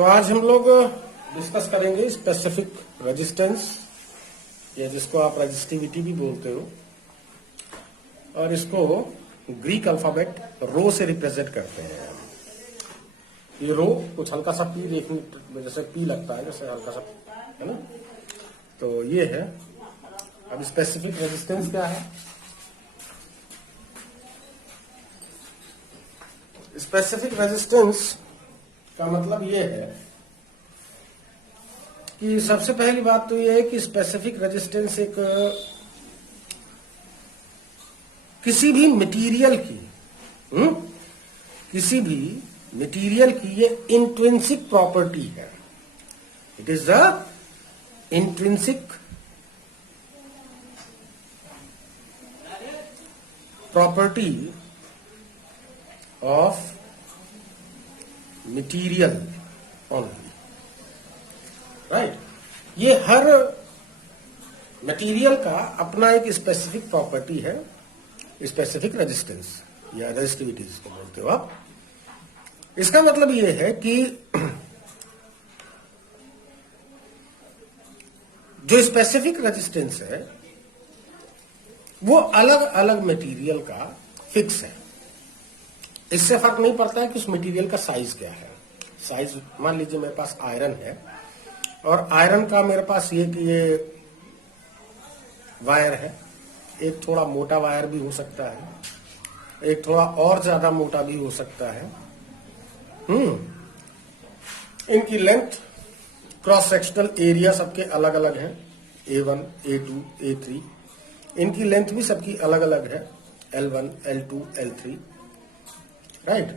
तो आज हम लोग डिस्कस करेंगे स्पेसिफिक रेजिस्टेंस, या जिसको आप रेजिस्टिविटी भी बोलते हो, और इसको ग्रीक अल्फाबेट रो से रिप्रेजेंट करते हैं। ये रो कुछ हल्का सा पी देखने जैसे पी लगता है, जैसे हल्का सा, है ना। तो ये है। अब स्पेसिफिक रेजिस्टेंस क्या है? स्पेसिफिक रेजिस्टेंस का मतलब ये है कि सबसे पहली बात तो ये है कि स्पेसिफिक रेजिस्टेंस एक किसी भी मटेरियल की किसी भी मटेरियल की ये इंट्रिंसिक प्रॉपर्टी है। It is the intrinsic property of material only, right. ये हर मटेरियल का अपना एक स्पेसिफिक प्रॉपर्टी है, स्पेसिफिक रेजिस्टेंस या रेजिस्टिविटी जिसको बोलते हो आप। इसका मतलब ये है कि जो स्पेसिफिक रेजिस्टेंस है वो अलग अलग मटेरियल का फिक्स है। इससे फर्क नहीं पड़ता है कि उस मटेरियल का साइज क्या है। साइज, मान लीजिए मेरे पास आयरन है और आयरन का मेरे पास ये वायर है। एक थोड़ा मोटा वायर भी हो सकता है, एक थोड़ा और ज्यादा मोटा भी हो सकता है। इनकी लेंथ, क्रॉस सेक्शनल एरिया सबके अलग अलग है। A1, A2, A3, इनकी लेंथ भी सबकी अलग अलग है। L1, L2, L3, right.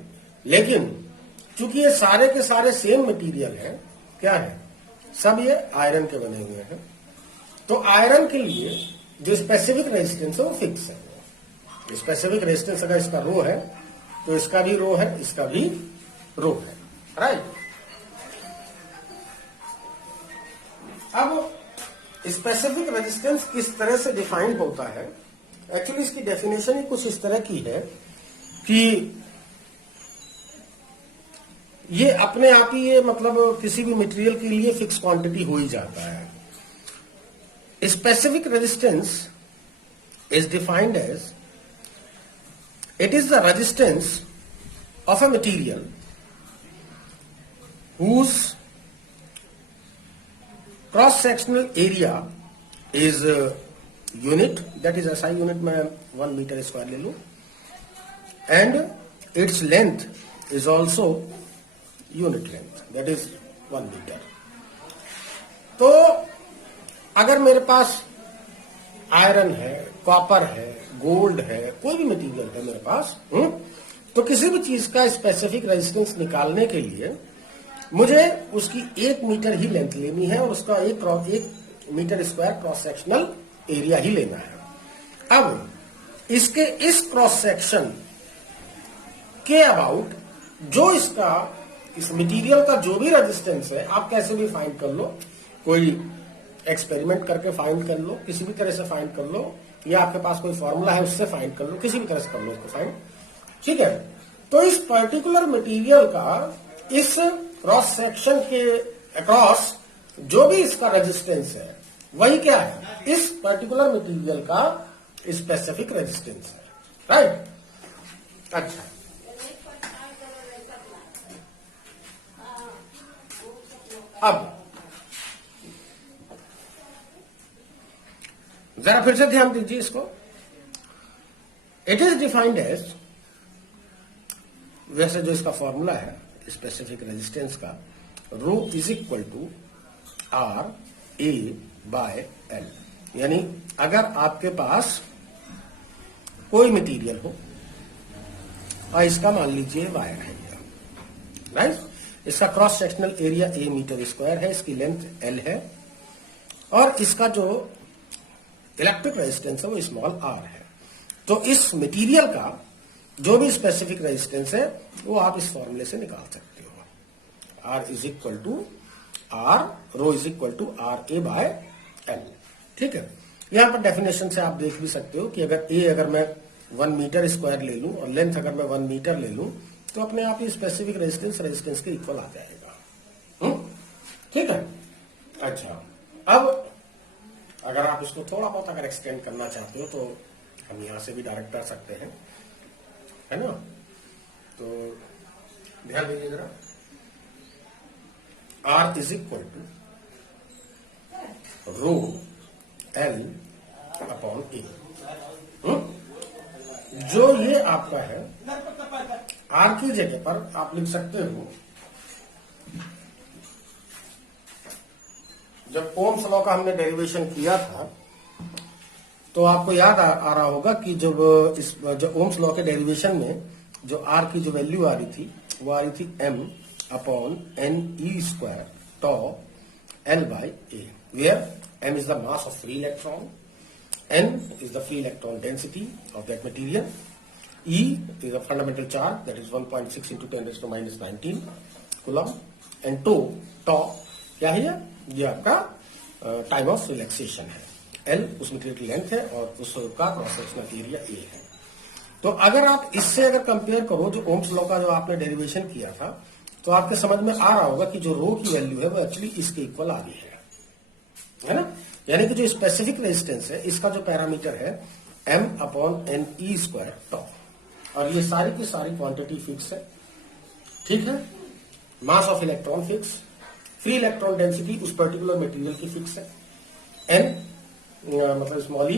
लेकिन चूंकि ये सारे के सारे सेम मटेरियल है, क्या है, सब ये आयरन के बने हुए हैं, तो आयरन के लिए जो स्पेसिफिक रेजिस्टेंस है वो फिक्स है। स्पेसिफिक रेजिस्टेंस अगर इसका रो है तो इसका भी रो है, इसका भी रो है, राइट। अब स्पेसिफिक रेजिस्टेंस किस तरह से डिफाइंड होता है? एक्चुअली इसकी डेफिनेशन ही कुछ इस तरह की है कि ये अपने आप ही ये मतलब किसी भी मटेरियल के लिए फिक्स क्वांटिटी हो ही जाता है। Specific resistance is defined as it is the resistance of a material whose cross sectional area is unit, that is SI unit में 1 मीटर स्क्वायर ले लूं, and its length is also unit length, that is 1 metre. तो अगर मेरे पास iron है, copper है, gold है, कोई भी मटेरियल है मेरे पास, तो किसी भी चीज का स्पेसिफिक रेजिस्टेंस निकालने के लिए मुझे उसकी 1 मीटर ही लेंथ लेनी है और उसका 1 metre square cross sectional area ही लेना है। अब इसके इस क्रॉस सेक्शन के अबाउट जो इसका इस मटेरियल का जो भी रेजिस्टेंस है, आप कैसे भी फाइंड कर लो, कोई एक्सपेरिमेंट करके फाइंड कर लो, किसी भी तरह से फाइंड कर लो, या आपके पास कोई फॉर्मूला है उससे फाइंड कर लो, किसी भी तरह से कर लो उसको फाइंड, ठीक है। तो इस पर्टिकुलर मटेरियल का इस क्रॉस सेक्शन के अक्रॉस जो भी इसका रेजिस्टेंस है वही क्या है, इस पर्टिकुलर मटेरियल का स्पेसिफिक रेजिस्टेंस है, राइट। अच्छा, अब जरा फिर से ध्यान दीजिए इसको। इट इज डिफाइंड एज, वैसे जो इसका फॉर्मूला है स्पेसिफिक रेजिस्टेंस का, rho is equal to R A by L. यानी अगर आपके पास कोई मटेरियल हो और इसका मान लीजिए वायर है, राइट, इसका cross sectional area A metre square है, इसकी लेंथ एल है, और इसका जो इलेक्ट्रिक रेजिस्टेंस है वो स्मॉल आर है। तो इस मटेरियल का जो भी स्पेसिफिक रेजिस्टेंस है वो आप इस फॉर्मूले से निकाल सकते हो। R is equal to R, rho is equal to R A by L, ठीक है। यहां पर डेफिनेशन से आप देख भी सकते हो कि अगर मैं 1 मीटर स्क्वायर ले लूं और लेंथ अगर मैं 1 मीटर ले लूं तो अपने आप ही स्पेसिफिक रेजिस्टेंस के इक्वल आ जाएगा। ठीक है। अच्छा, अब अगर आप इसको थोड़ा बहुत अगर एक्सटेंड करना चाहते हो तो हम यहां से भी डायरेक्ट कर सकते हैं, है ना। तो ध्यान दीजिए जरा, R is equal to rho L upon A. जो ये आपका है R की जगह पर आप लिख सकते हो, जब ओम्स लॉ का हमने डेरिवेशन किया था तो आपको याद आ रहा होगा कि जब ओम्स लॉ के डेरिवेशन में जो R की जो वैल्यू आ रही थी वो आ रही थी m upon n e square tau L by A, where m is the mass of free electron, n is the free electron density of that material, E is a fundamental charge that is 1.6 into 10 raised to minus 19 coulomb, and tau क्या है ये आपका time of relaxation है, L उस material की length है और उसका क्रॉस सेक्शनल एरिया A है। तो अगर आप इससे अगर कंपेयर करो जो ओम्स लॉ का जो आपने डेरिवेशन किया था तो आपके समझ में आ रहा होगा कि जो रो की वैल्यू है वो एक्चुअली इसके इक्वल आ गई है ना। यानी कि जो स्पेसिफिक रेजिस्टेंस है इसका जो पैरामीटर है m upon n e square tau, और ये सारी की सारी क्वांटिटी फिक्स है, ठीक है। Mass of electron fix, free electron density उस पर्टिकुलर मटेरियल की फिक्स है, n मतलब स्मॉल ई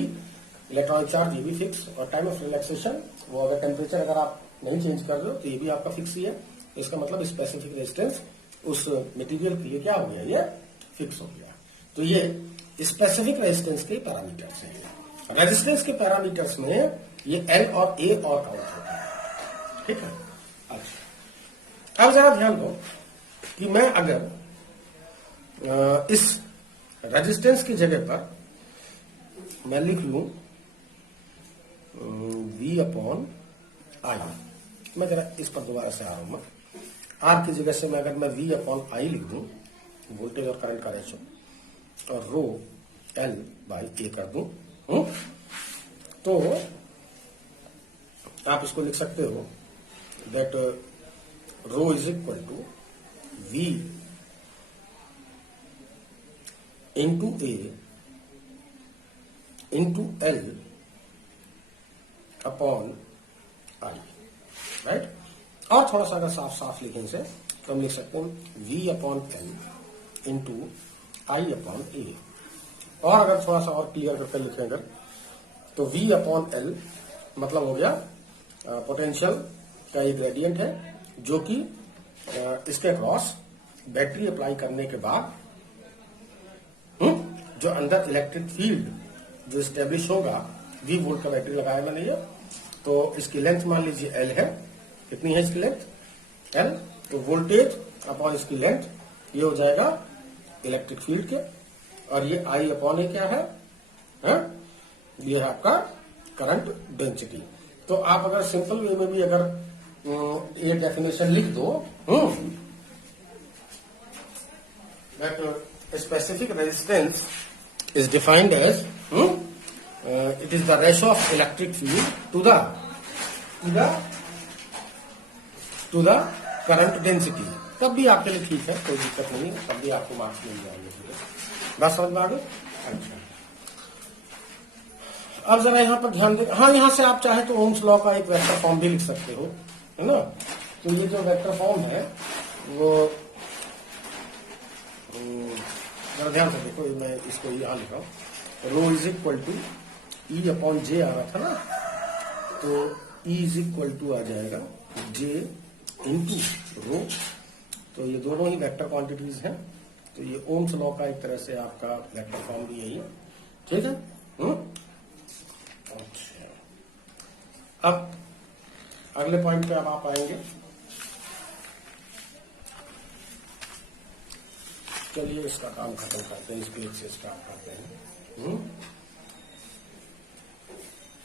इलेक्ट्रॉनिक चार्ज ये भी फिक्स, और टाइम ऑफ रिलैक्सेशन वो अगर टेम्परेचर अगर आप नहीं चेंज कर रहे हो तो ये भी आपका फिक्स ही है। इसका मतलब स्पेसिफिक रेजिस्टेंस उस मटेरियल के लिए क्या हो गया, ये फिक्स हो गया। तो ये स्पेसिफिक रेजिस्टेंस के पैरामीटर्स हैं। रेजिस्टेंस के पैरामीटर्स में ये L और A और काउंट होता है, ठीक है। अच्छा, अब जरा ध्यान दो कि मैं अगर इस रेजिस्टेंस की जगह पर मैं लिख लूं V अपॉन आई, मैं जरा इस पर दोबारा से आ रहा हूं, मैं R की जगह से मैं अगर मैं V अपॉन आई लिख दूं, वोल्टेज और करंट का रेशो, और रो L बाई ए कर दूं, तो आप इसको लिख सकते हो that rho is equal to V into A into L upon I, right. और थोड़ा सा अगर साफ साफ लिखें से तो हम लिख सकते हैं V अपॉन L इंटू आई अपॉन ए, और अगर थोड़ा सा और क्लियर करके लिखें अगर तो V अपॉन L मतलब हो गया पोटेंशियल का एक ग्रेडियंट है जो कि इसके क्रॉस बैटरी अप्लाई करने के बाद जो अंदर इलेक्ट्रिक फील्ड जो स्टेब्लिश होगा, V वोल्ट का बैटरी लगाया मैंने ये, तो इसकी लेंथ मान लीजिए L है, कितनी है इसकी लेंथ L, तो वोल्टेज अपॉन इसकी लेंथ ये हो जाएगा इलेक्ट्रिक फील्ड के, और ये I अपॉन ए क्या है, ये है आपका करंट डेंसिटी। तो आप अगर सिंपल वे में भी अगर ये डेफिनेशन लिख दो that specific resistance is defined as it is the ratio of electric field to the current density, तब भी आपके लिए ठीक है, कोई दिक्कत नहीं है, तब भी आपको मार्क्स मिल जाएंगे। बस समझ में आ गए। अच्छा, अब जरा यहाँ पर ध्यान दें, हाँ यहाँ से आप चाहे तो ओम्स लॉ का एक वेक्टर फॉर्म भी लिख सकते हो, है ना। तो ये जो वेक्टर फॉर्म है वो जरा ध्यान से देखो, मैं इसको यहाँ लिखा हूँ, rho is equal to e upon j आ रहा था ना, तो ई इज इक्वल टू आ जाएगा जे इंटू रो, तो ये दोनों ही वेक्टर क्वांटिटीज हैं, तो ये ओम्स लॉ का एक तरह से आपका वेक्टर फॉर्म भी यही है, ठीक है। अच्छा, अब अगले पॉइंट पे अब आप आएंगे। चलिए इसका काम खत्म करते हैं, इस पेज से स्टार्ट करते हैं।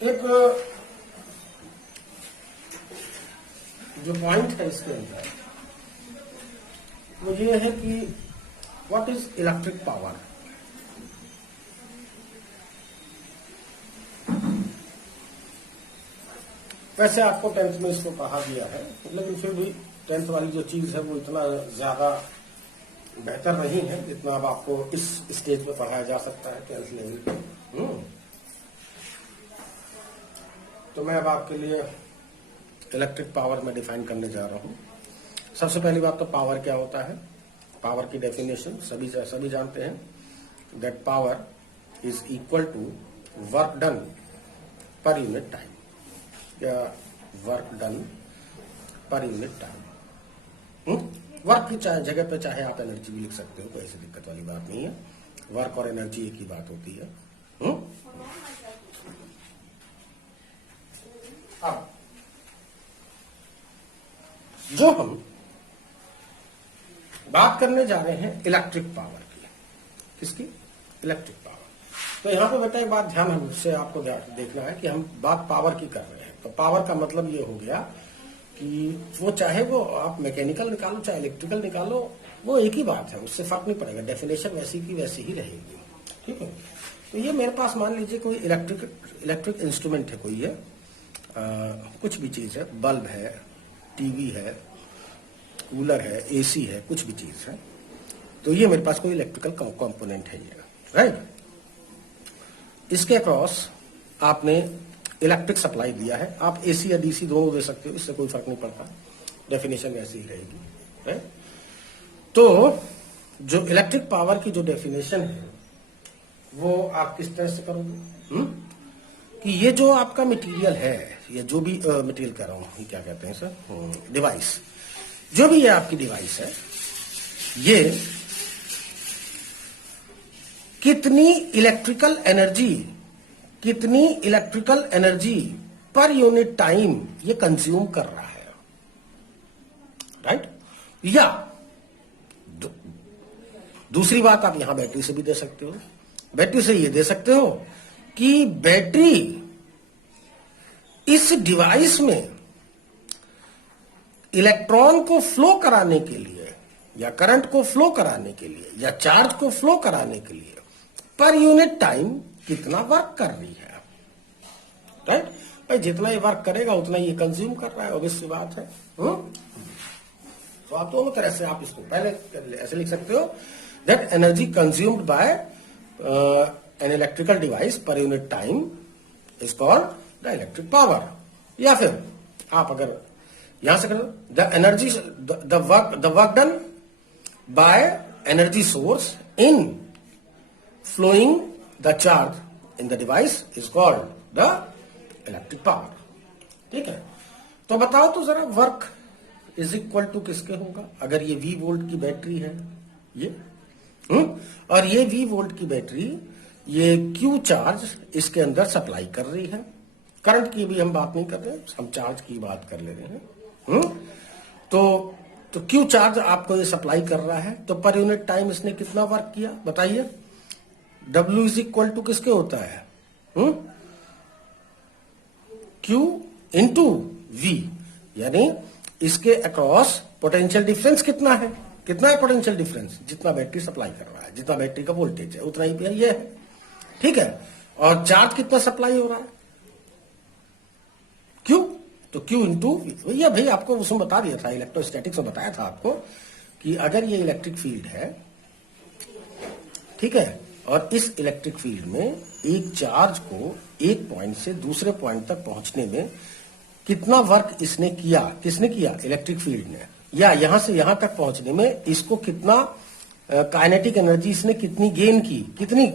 एक जो पॉइंट है इसके अंदर वो ये है कि व्हाट इज इलेक्ट्रिक पावर। वैसे आपको टेंथ में इसको कहा गया है, लेकिन फिर भी टेंथ वाली जो चीज है वो इतना ज्यादा बेहतर नहीं है जितना अब आपको इस स्टेज पे पढ़ाया जा सकता है 12th लेवल पे। तो मैं अब आपके लिए इलेक्ट्रिक पावर में डिफाइन करने जा रहा हूं। सबसे पहली बात तो पावर क्या होता है। पावर की डेफिनेशन सभी जानते हैं that power is equal to work done per unit time या work done per unit time. Work की जगह पे चाहे आप एनर्जी भी लिख सकते हो, कोई ऐसी दिक्कत वाली बात नहीं है। वर्क और एनर्जी एक ही बात होती है। अब जो हम बात करने जा रहे हैं इलेक्ट्रिक पावर की। किसकी? Electric power. तो यहां पे बेटा एक बात ध्यान से आपको देखना है कि हम बात पावर की कर रहे हैं। तो पावर का मतलब ये हो गया कि वो चाहे वो आप मैकेनिकल निकालो चाहे इलेक्ट्रिकल निकालो, वो एक ही बात है, उससे फर्क नहीं पड़ेगा। डेफिनेशन वैसी की वैसी ही रहेगी। ठीक है। तो ये मेरे पास मान लीजिए कोई इलेक्ट्रिक इंस्ट्रूमेंट है, कोई है कुछ भी चीज है, बल्ब है, टीवी है, कूलर है, एसी है, कुछ भी चीज है। तो ये मेरे पास कोई इलेक्ट्रिकल कंपोनेंट है ये, राइट। इसके अक्रॉस आपने इलेक्ट्रिक सप्लाई दिया है। आप एसी या डीसी दोनों दे सकते हो, इससे कोई फर्क नहीं पड़ता, डेफिनेशन ऐसी ही रहेगी, राइट। तो जो इलेक्ट्रिक पावर की जो डेफिनेशन है वो आप किस तरह से करोगे? कि ये जो आपका मटेरियल है, ये जो भी मटेरियल कह रहा हूं, ये क्या कहते हैं सर, डिवाइस, जो भी ये आपकी डिवाइस है, ये कितनी इलेक्ट्रिकल एनर्जी पर यूनिट टाइम ये कंज्यूम कर रहा है, राइट। या दूसरी बात आप यहां बैटरी से भी दे सकते हो। बैटरी से ये दे सकते हो कि बैटरी इस डिवाइस में इलेक्ट्रॉन को फ्लो कराने के लिए या करंट को फ्लो कराने के लिए या चार्ज को फ्लो कराने के लिए पर यूनिट टाइम कितना वर्क कर रही है, राइट। भाई जितना ये वर्क करेगा उतना ये कंज्यूम कर रहा है, ऑब्वियस सी बात है। तो आप दोनों तरह से आप इसको पहले ऐसे लिख सकते हो that energy consumed by an electrical device per unit time is called the electric power. या फिर आप अगर यहां से करो the energy the work done by energy source in flowing the charge in the device is called the electric power. ठीक है। तो बताओ तो जरा वर्क इज इक्वल टू किसके होगा? अगर ये V वोल्ट की बैटरी है ये, और ये V वोल्ट की बैटरी ये Q चार्ज इसके अंदर सप्लाई कर रही है। करंट की भी हम बात नहीं कर रहे, हम चार्ज की बात कर ले रहे हैं। तो Q चार्ज आपको ये सप्लाई कर रहा है, तो पर यूनिट टाइम इसने कितना वर्क किया बताइए? W इज इक्वल टू किसके होता है? Q इंटू V, यानी इसके अक्रॉस पोटेंशियल डिफरेंस कितना है? कितना है पोटेंशियल डिफरेंस? जितना बैटरी सप्लाई कर रहा है, जितना बैटरी का वोल्टेज है उतना ही ये है। ठीक है। और चार्ज कितना सप्लाई हो रहा है? Q, तो Q इंटू भैया भाई आपको उसमें बता दिया था, इलेक्ट्रोस्टैटिक्स में बताया था आपको कि अगर ये इलेक्ट्रिक फील्ड है, ठीक है, और इस इलेक्ट्रिक फील्ड में एक चार्ज को एक पॉइंट से दूसरे पॉइंट तक पहुंचने में कितना वर्क इसने किया, किसने किया? इलेक्ट्रिक फील्ड ने। या यहां से यहां तक पहुंचने में इसको कितना काइनेटिक एनर्जी इसने कितनी गेन की, कितनी?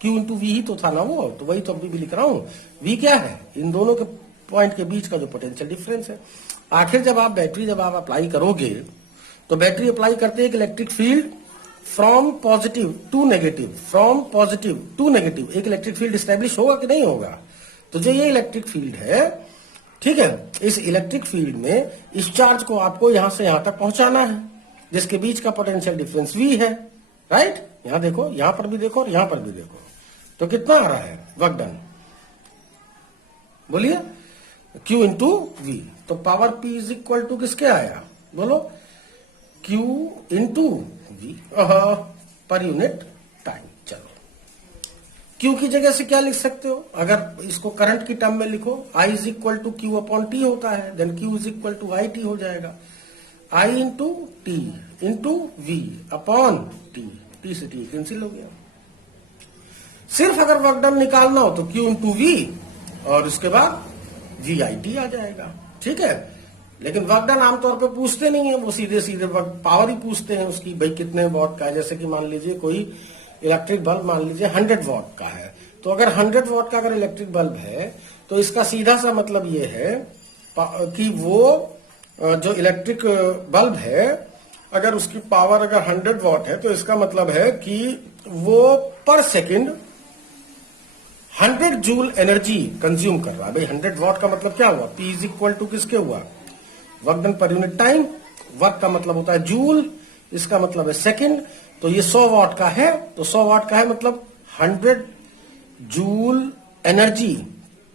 Q इंटू V ही तो था ना वो, तो वही तो अभी भी लिख रहा हूं। V क्या है? इन दोनों के पॉइंट के बीच का जो पोटेंशियल डिफरेंस है। आखिर जब आप अप्लाई करोगे तो बैटरी अप्लाई करते हैं electric field from positive to negative, from positive to negative एक इलेक्ट्रिक फील्ड स्टैब्लिश होगा कि नहीं होगा? तो जो ये इलेक्ट्रिक फील्ड है, ठीक है, इस इलेक्ट्रिक फील्ड में इस चार्ज को आपको यहां से यहां तक पहुंचाना है, जिसके बीच का पोटेंशियल डिफरेंस V है, राइट। यहां देखो, यहां पर भी देखो और यहां पर भी देखो, तो कितना आ रहा है वर्क डन? बोलिए Q इंटू V। तो power P is equal to किसके आया? बोलो Q into V per unit time. चलो Q की जगह से क्या लिख सकते हो? अगर इसको करंट की टर्म में लिखो, I is equal to Q upon T होता है, then Q is equal to I T हो जाएगा। I into T into V upon T, T से टी कैंसिल हो गया। सिर्फ अगर वर्क डन निकालना हो तो क्यू इंटू वी और उसके बाद वी आई टी आ जाएगा, ठीक है। लेकिन वर्क डन आमतौर पर पूछते नहीं है, वो सीधे सीधे वर्क पावर ही पूछते हैं उसकी, भाई कितने वॉट का है। जैसे कि मान लीजिए कोई इलेक्ट्रिक बल्ब मान लीजिए 100 वॉट का है, तो अगर 100 वॉट का अगर इलेक्ट्रिक बल्ब है तो इसका सीधा सा मतलब ये है कि वो जो इलेक्ट्रिक बल्ब है अगर उसकी पावर अगर 100 वॉट है तो इसका मतलब है कि वो पर सेकंड 100 जूल एनर्जी कंज्यूम कर रहा है। भाई 100 वॉट का मतलब क्या हुआ, P इज इक्वल टू किसके हुआ, work done per unit time. Work का मतलब होता है जूल, इसका मतलब है सेकंड। तो ये 100 वॉट का है, तो 100 वॉट का है मतलब 100 जूल एनर्जी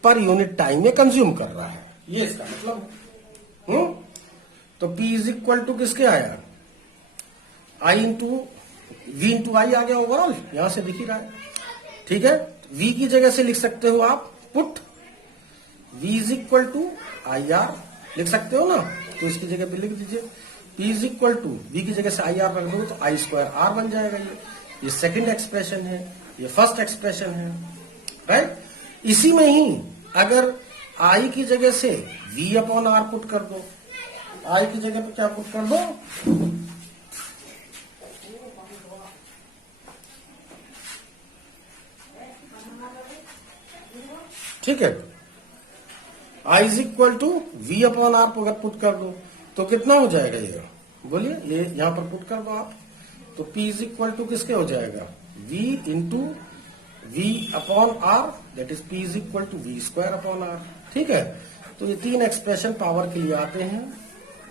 पर यूनिट टाइम में कंज्यूम कर रहा है, ये इसका मतलब। तो P इज इक्वल टू किसके आया, आई इंटू वी इंटू आई आ गया ओवरऑल, यहां से दिख ही रहा है, ठीक है। V की जगह से लिख सकते हो आप put V is equal to I R लिख सकते हो ना, तो इसकी जगह पे लिख दीजिए P is equal to V की जगह से आई आर रख दो तो आई स्क्वायर आर बन जाएगा। ये सेकंड एक्सप्रेशन है, ये फर्स्ट एक्सप्रेशन है, राइट। इसी में ही अगर I की जगह से V अपॉन आर पुट कर दो, I की जगह पे क्या पुट कर दो, ठीक है। I is equal to V upon R अगर पुट कर दो तो कितना हो जाएगा, ये बोलिए, ये यहां पर पुट कर दो आप, तो P इज इक्वल टू किसके हो जाएगा, V into V upon R, that is P is equal to V square upon R, ठीक है। तो ये तीन एक्सप्रेशन पावर के लिए आते हैं,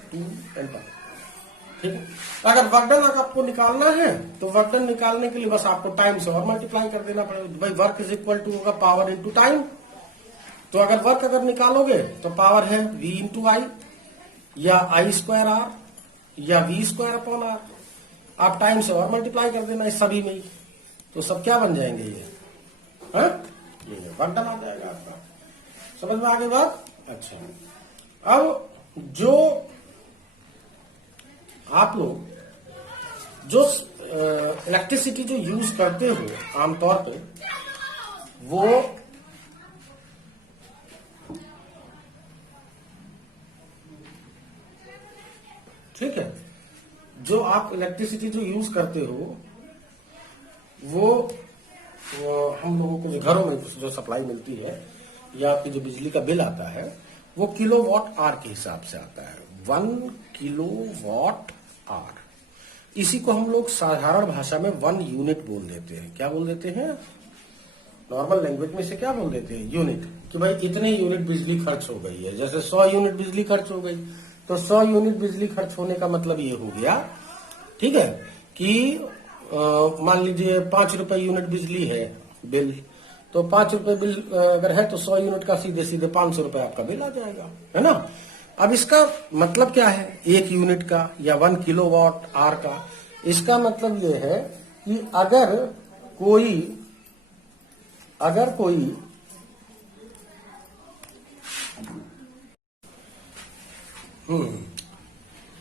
2 एंड पावर, ठीक है। अगर वर्क डन अगर आपको निकालना है तो वर्क डन निकालने के लिए बस आपको टाइम से और मल्टीप्लाई कर देना पड़ेगा। भाई वर्क इज इक्वल टू होगा पावर इंटू टाइम, तो अगर वर्क अगर निकालोगे तो पावर है V इंटू आई या आई स्क्वायर आर या वी स्क्वायर अपॉन आर, आप टाइम से और मल्टीप्लाई कर देना इस सभी में ही, तो सब क्या बन जाएंगे ये, हाँ? ये वर्क डन आ जाएगा आपका, समझ में आ गई बात। अच्छा, अब जो आप लोग जो इलेक्ट्रिसिटी जो यूज करते हो आमतौर पे, वो ठीक है, जो आप इलेक्ट्रिसिटी जो यूज करते हो वो हम लोगों को जो घरों में जो सप्लाई मिलती है या आपकी जो बिजली का बिल आता है वो किलोवाट आवर के हिसाब से आता है, 1 किलोवाट आवर। इसी को हम लोग साधारण भाषा में 1 यूनिट बोल देते हैं। क्या बोल देते हैं, नॉर्मल लैंग्वेज में से क्या बोल देते हैं, यूनिट, कि भाई इतने यूनिट बिजली खर्च हो गई है। जैसे 100 यूनिट बिजली खर्च हो गई तो 100 यूनिट बिजली खर्च होने का मतलब ये हो गया, ठीक है, कि मान लीजिए 5 रुपए यूनिट बिजली है बिल, तो 5 रुपए बिल अगर है तो 100 यूनिट का सीधे सीधे 500 रुपए आपका बिल आ जाएगा, है ना। अब इसका मतलब क्या है, 1 यूनिट का या 1 किलोवाट आवर का, इसका मतलब ये है कि अगर कोई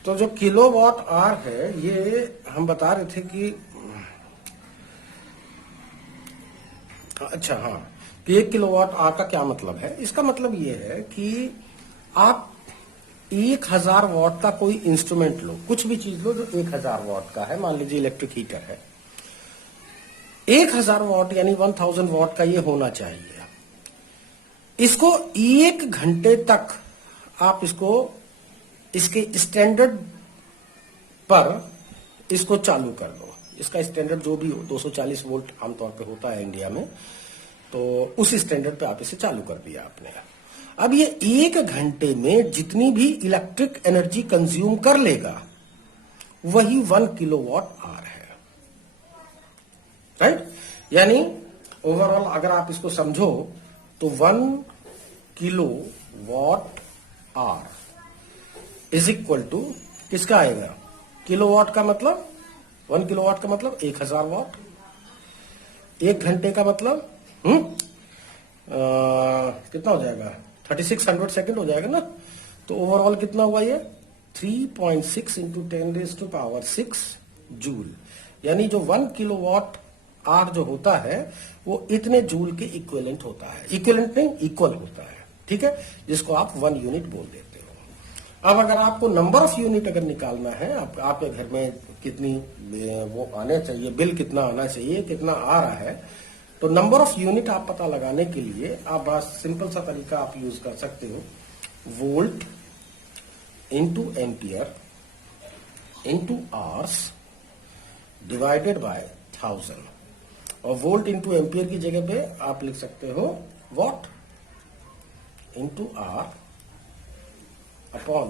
तो जो किलोवाट आवर है ये हम बता रहे थे कि अच्छा हाँ, कि 1 किलोवाट आवर का क्या मतलब है। इसका मतलब ये है कि आप 1000 वॉट का कोई इंस्ट्रूमेंट लो, कुछ भी चीज लो जो 1000 वॉट का है, मान लीजिए इलेक्ट्रिक हीटर है, 1000 वॉट यानी 1000 वॉट का ये होना चाहिए। इसको 1 घंटे तक आप इसके स्टैंडर्ड पर इसको चालू कर दो। इसका स्टैंडर्ड जो भी हो 240 वोल्ट आमतौर पे होता है इंडिया में, तो उस स्टैंडर्ड पे आप इसे चालू कर दिया आपने। अब ये 1 घंटे में जितनी भी इलेक्ट्रिक एनर्जी कंज्यूम कर लेगा वही 1 किलोवाट आवर है, राइट। यानी ओवरऑल अगर आप इसको समझो तो 1 kilowatt hour is equal to किसका आएगा, किलोवाट का मतलब 1 किलोवाट का मतलब 1000 वॉट, 1 घंटे का मतलब कितना हो जाएगा, 3600 सेकंड हो जाएगा ना। तो ओवरऑल कितना हुआ ये, 3.6 इंटू 10⁻⁶ जूल, यानी जो 1 किलोवाट आवर जो होता है वो इतने जूल के इक्विवेलेंट होता है, इक्विवेलेंट नहीं इक्वल होता है, ठीक है, जिसको आप 1 यूनिट बोल देते हो। अब अगर आपको नंबर ऑफ यूनिट अगर निकालना है, आपके घर में कितनी वो आने चाहिए, बिल कितना आना चाहिए, कितना आ रहा है, तो नंबर ऑफ यूनिट आप पता लगाने के लिए आप बड़ा सिंपल सा तरीका आप यूज कर सकते हो, volt into ampere into hours divided by 1000, और वोल्ट इंटू एम्पियर की जगह पे आप लिख सकते हो वॉट इंटू आर अपॉन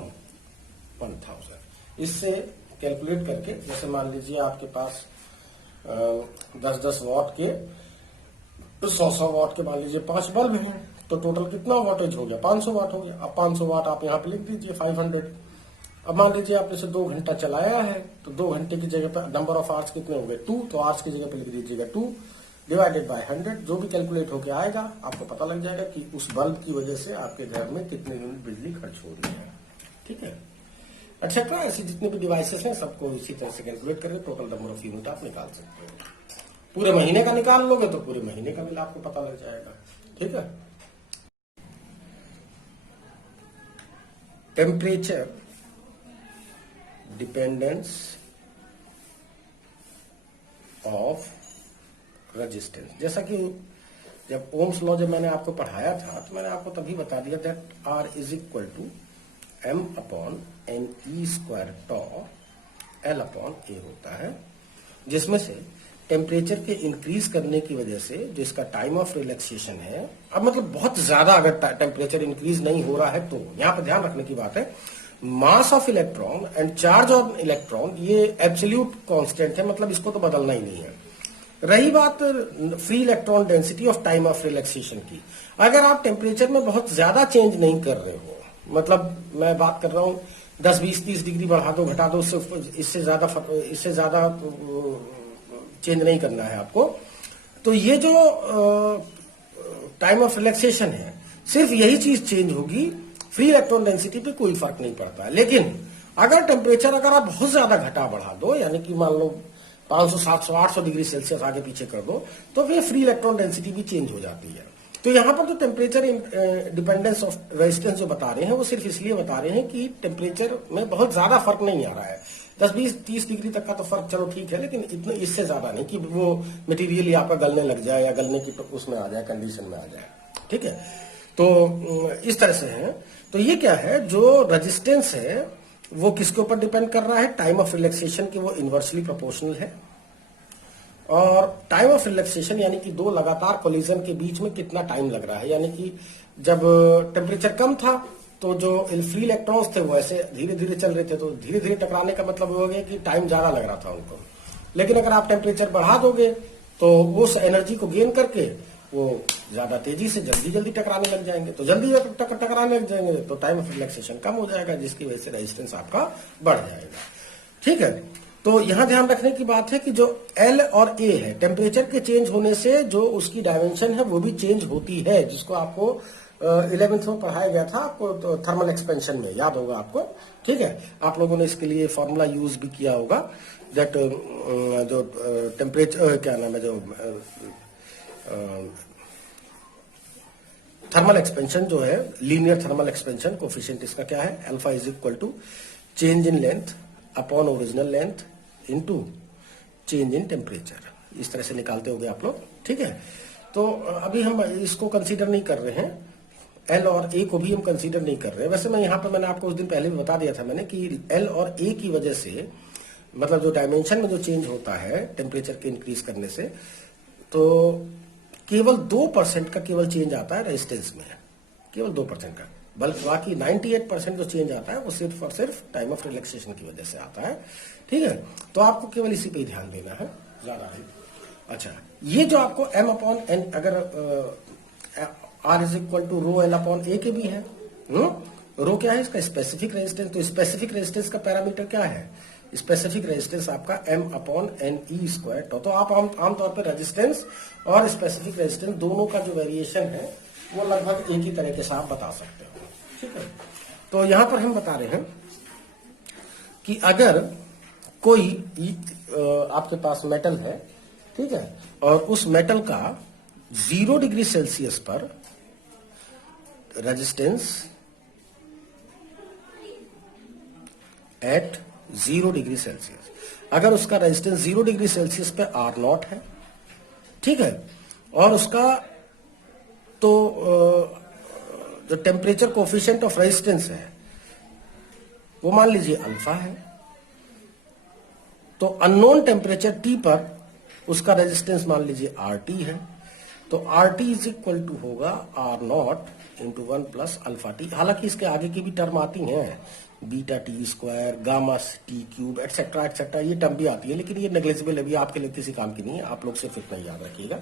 1000। इससे कैलकुलेट करके, जैसे मान लीजिए आपके पास 10-10 वॉट के 100-100 वॉट के मान लीजिए 5 बल्ब हैं, तो टोटल कितना वॉटेज हो गया, 500 वाट हो गया। अब 500 वाट आप यहाँ पे लिख दीजिए 500। अब मान लीजिए आपने इसे 2 घंटा चलाया है, तो 2 घंटे की जगह पर नंबर ऑफ आवर्स कितने हो गए 2, तो आवर्स की जगह पर लिख दीजिएगा 2 डिवाइडेड बाय 100। जो भी कैलकुलेट होके आएगा आपको पता लग जाएगा कि उस बल्ब की वजह से आपके घर में कितने यूनिट बिजली खर्च हो रही है, ठीक है। अच्छा, तो ऐसी जितने भी डिवाइसेस हैं सबको इसी तरह से कैलकुलेट करके टोटल नंबर ऑफ यूनिट आप निकाल सकते हो। पूरे महीने का निकाल लोगे तो पूरे महीने का बिल आपको पता लग जाएगा, ठीक है। टेम्परेचर डिपेंडेंस ऑफ रेजिस्टेंस, जैसा कि जब ओम्स लॉ जब मैंने आपको पढ़ाया था तो मैंने आपको तभी बता दिया that r is equal to m upon n e square tau l upon a होता है, जिसमें से टेम्परेचर के इंक्रीज करने की वजह से जो इसका टाइम ऑफ रिलैक्सेशन है, अब मतलब बहुत ज्यादा अगर टेम्परेचर इंक्रीज नहीं हो रहा है तो यहां पर ध्यान रखने की बात है, mass of electron and charge of electron ये एब्सोल्यूट कांस्टेंट है, मतलब इसको तो बदलना ही नहीं है। रही बात free electron density of time of relaxation की, अगर आप टेम्परेचर में बहुत ज्यादा चेंज नहीं कर रहे हो, मतलब मैं बात कर रहा हूं 10, 20, 30 डिग्री बढ़ा दो घटा दो, इससे ज्यादा चेंज नहीं करना है आपको, तो ये जो टाइम ऑफ रिलैक्सेशन है सिर्फ यही चीज चेंज होगी, फ्री इलेक्ट्रॉन डेंसिटी पे कोई फर्क नहीं पड़ता है। लेकिन अगर टेम्परेचर अगर आप बहुत ज्यादा घटा बढ़ा दो, यानी कि मान लो 500, 700, 800 डिग्री सेल्सियस आगे पीछे कर दो, तो फिर फ्री इलेक्ट्रॉन डेंसिटी भी चेंज हो जाती है। तो यहां पर जो टेम्परेचर डिपेंडेंस ऑफ रेजिस्टेंस जो बता रहे हैं वो सिर्फ इसलिए बता रहे हैं कि टेम्परेचर में बहुत ज्यादा फर्क नहीं आ रहा है, 10, 20, 30 डिग्री तक का तो फर्क चलो ठीक है, लेकिन इतना इससे ज्यादा नहीं कि वो मटेरियल आपका गलने लग जाए या गलने की उसमें आ जाए, कंडीशन में आ जाए, ठीक है। तो इस तरह से है। तो ये क्या है, जो रेजिस्टेंस है वो किसके ऊपर डिपेंड कर रहा है, टाइम ऑफ रिलैक्सेशन की वो इनवर्सली प्रोपोर्शनल है, और टाइम ऑफ रिलैक्सेशन यानी कि दो लगातार कोलिजन के बीच में कितना टाइम लग रहा है, यानी कि जब टेम्परेचर कम था तो जो फ्री इलेक्ट्रॉन्स थे वो ऐसे धीरे धीरे चल रहे थे, तो धीरे धीरे टकराने का मतलब हो गया कि टाइम ज्यादा लग रहा था उनको। लेकिन अगर आप टेम्परेचर बढ़ा दोगे तो उस एनर्जी को गेन करके वो ज्यादा तेजी से जल्दी टकराने लग जाएंगे, तो जल्दी टकराने लग जाएंगे तो टाइम ऑफ रिलैक्सेशन कम हो जाएगा, जिसकी वजह से रेजिस्टेंस आपका बढ़ जाएगा, ठीक है। तो यहां ध्यान रखने की बात है कि जो L और A है, टेम्परेचर के चेंज होने से जो उसकी डायमेंशन है वो भी चेंज होती है, जिसको आपको 11th में पढ़ाया गया था, आपको तो थर्मल एक्सपेंशन में याद होगा आपको, ठीक है। आप लोगों ने इसके लिए फॉर्मूला यूज भी किया होगा, दैट जो टेम्परेचर क्या नाम है, जो थर्मल एक्सपेंशन जो है, लीनियर थर्मल एक्सपेंशन कोफिशिएंट इसका क्या है, alpha is equal to change in length upon original length into change in temperature, इस तरह से निकालते होंगे आप लोग, ठीक है। तो अभी हम इसको कंसीडर नहीं कर रहे हैं, एल और ए को भी हम कंसीडर नहीं कर रहे हैं। वैसे मैं यहाँ पर मैंने आपको उस दिन पहले भी बता दिया था मैंने कि एल और ए की वजह से, मतलब जो डायमेंशन में जो चेंज होता है टेम्परेचर के इंक्रीज करने से, तो केवल 2% का केवल चेंज आता है रेजिस्टेंस में, केवल 2% का, बल्कि बाकी 98% जो चेंज आता है वो सिर्फ और सिर्फ टाइम ऑफ रिलैक्सेशन की वजह से आता है, ठीक है। तो आपको केवल इसी पे ही ध्यान देना है, ज्यादा नहीं। अच्छा, ये जो आपको m अपॉन एन, अगर R is equal to rho l upon a के भी है, रो क्या है इसका, स्पेसिफिक रेजिस्टेंस। तो स्पेसिफिक रेजिस्टेंस का पैरामीटर क्या है, स्पेसिफिक रेजिस्टेंस आपका m upon n e square. तो आप आमतौर पर रेजिस्टेंस और स्पेसिफिक रेजिस्टेंस दोनों का जो वेरिएशन है वो लगभग एक ही तरीके से आप बता सकते हो, ठीक है। तो यहां पर हम बता रहे हैं कि अगर कोई आपके पास मेटल है, ठीक है, और उस मेटल का 0 डिग्री सेल्सियस पर रेजिस्टेंस एट 0 डिग्री सेल्सियस, अगर उसका रेजिस्टेंस 0 डिग्री सेल्सियस पे R0 है, ठीक है, और उसका तो जो टेम्परेचर कोफिशिएंट ऑफ रेजिस्टेंस है वो मान लीजिए अल्फा है, तो अननोन टेम्परेचर T पर उसका रेजिस्टेंस मान लीजिए RT है, तो RT इज इक्वल टू होगा R0 into 1 plus alpha T. हालांकि इसके आगे की भी टर्म आती हैं, beta T square, gamma T cube, etcetera etcetera, ये टर्म भी आती है, लेकिन ये नेग्लिजिबल है, अभी आपके लिए किसी काम की नहीं है, आप लोग सिर्फ इतना याद रखिएगा,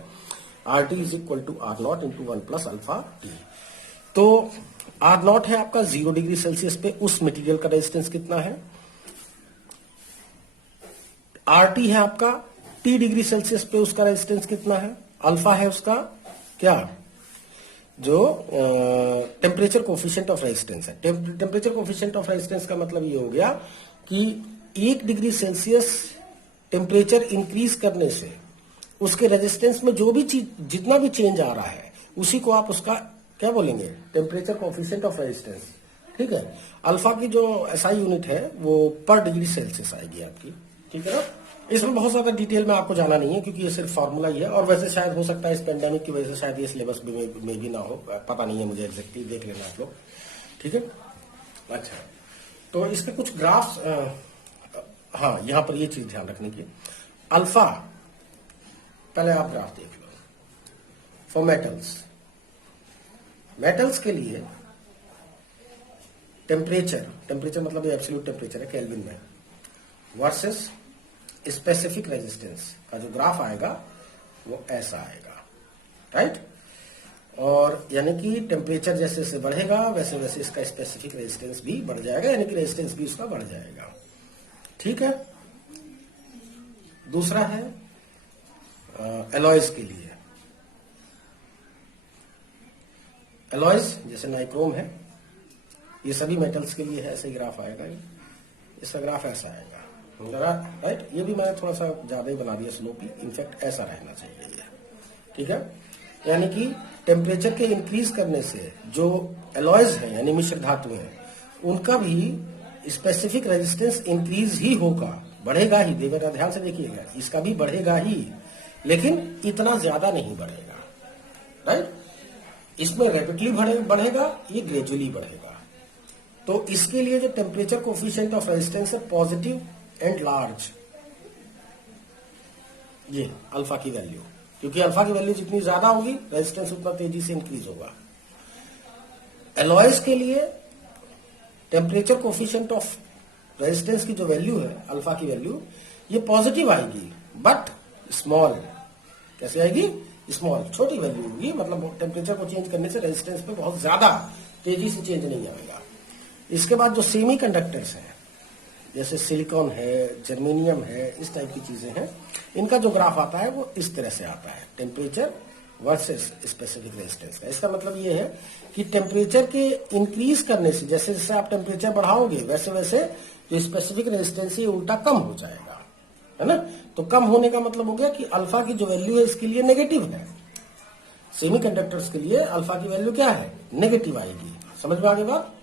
RT is equal to R0 into 1 plus alpha T. तो R0 है आपका 0 डिग्री सेल्सियस पे, उस मटेरियल का रेजिस्टेंस कितना है, RT है आपका T डिग्री सेल्सियस पे, उसका रेजिस्टेंस कितना है, अल्फा है उसका क्या, जो टेम्परेचर कोफिशिएंट ऑफ रेजिस्टेंस है। टेम्परेचर कोफिशिएंट ऑफ रेजिस्टेंस का मतलब ये हो गया कि 1 डिग्री सेल्सियस टेम्परेचर इंक्रीज करने से उसके रेजिस्टेंस में जो भी चीज, जितना भी चेंज आ रहा है, उसी को आप उसका क्या बोलेंगे, टेम्परेचर कोफिशिएंट ऑफ रेजिस्टेंस, ठीक है। अल्फा की जो एसआई यूनिट है वो पर डिग्री सेल्सियस आएगी आपकी, ठीक है ना। इसमें बहुत ज्यादा डिटेल में आपको जाना नहीं है, क्योंकि ये सिर्फ फॉर्मूला ही है, और वैसे शायद हो सकता है इस पेंडेमिक की वजह से शायद ये सिलेबस में भी ना हो, पता नहीं है मुझे एग्जैक्टली, देख लेना आप लोग, ठीक है। अच्छा, तो इसके कुछ ग्राफ्स, हाँ, यहां पर ये चीज ध्यान रखने की, अल्फा, पहले आप ग्राफ देख लो फॉर मेटल्स के लिए टेम्परेचर मतलब ये एब्सोल्यूट टेम्परेचर है केल्विन में, वर्सेस स्पेसिफिक रेजिस्टेंस का जो ग्राफ आएगा वो ऐसा आएगा, राइट। और यानी कि टेम्परेचर जैसे जैसे बढ़ेगा वैसे वैसे इसका स्पेसिफिक रेजिस्टेंस भी बढ़ जाएगा, यानी कि रेजिस्टेंस भी उसका बढ़ जाएगा, ठीक है। दूसरा है एलॉयज के लिए, एलॉयज जैसे नाइक्रोम है, ये सभी मेटल्स के लिए है, ऐसे ही ग्राफ आएगा, इसका ग्राफ ऐसा आएगा, राइट। ये भी मैंने थोड़ा सा ज्यादा ही बना दिया स्लोपी, इनफैक्ट ऐसा रहना चाहिए ये, ठीक है। यानी कि टेम्परेचर के इंक्रीज करने से जो एलॉयज है यानी मिश्र धातु है, उनका भी स्पेसिफिक रेजिस्टेंस इंक्रीज ही होगा, बढ़ेगा ही, देखिएगा ध्यान से देखिएगा, इसका भी बढ़ेगा ही, लेकिन इतना ज्यादा नहीं बढ़ेगा, राइट। इसमें रैपिडली बढ़ेगा, ये ग्रेजुअली बढ़ेगा। तो इसके लिए जो टेम्परेचर कोफिशिएंट ऑफ रेजिस्टेंस है पॉजिटिव एंड लार्ज, ये अल्फा की वैल्यू, क्योंकि अल्फा की वैल्यू जितनी ज्यादा होगी रेजिस्टेंस उतना तेजी से इंक्रीज होगा। एलॉयज के लिए टेम्परेचर कोफिशिएंट ऑफ रेजिस्टेंस की जो वैल्यू है, अल्फा की वैल्यू, ये पॉजिटिव आएगी, बट स्मॉल। कैसे आएगी, स्मॉल, छोटी वैल्यू होगी, मतलब टेम्परेचर को चेंज करने से रेजिस्टेंस पे बहुत ज्यादा तेजी से चेंज नहीं आएगा। इसके बाद जो सेमी कंडक्टर्स हैं, जैसे सिलिकॉन है, जर्मेनियम है, इस टाइप की चीजें हैं, इनका जो ग्राफ आता है वो इस तरह से आता है, टेम्परेचर वर्सेस स्पेसिफिक रेजिस्टेंस का। इसका मतलब ये है कि टेम्परेचर के इंक्रीज करने से, जैसे जैसे आप टेम्परेचर बढ़ाओगे वैसे वैसे जो स्पेसिफिक रेजिस्टेंस है उल्टा कम हो जाएगा, है ना। तो कम होने का मतलब हो गया कि अल्फा की जो वैल्यू है इसके लिए नेगेटिव है, सेमीकंडक्टर्स के लिए अल्फा की वैल्यू क्या है, नेगेटिव आएगी। समझ में आ गई बात।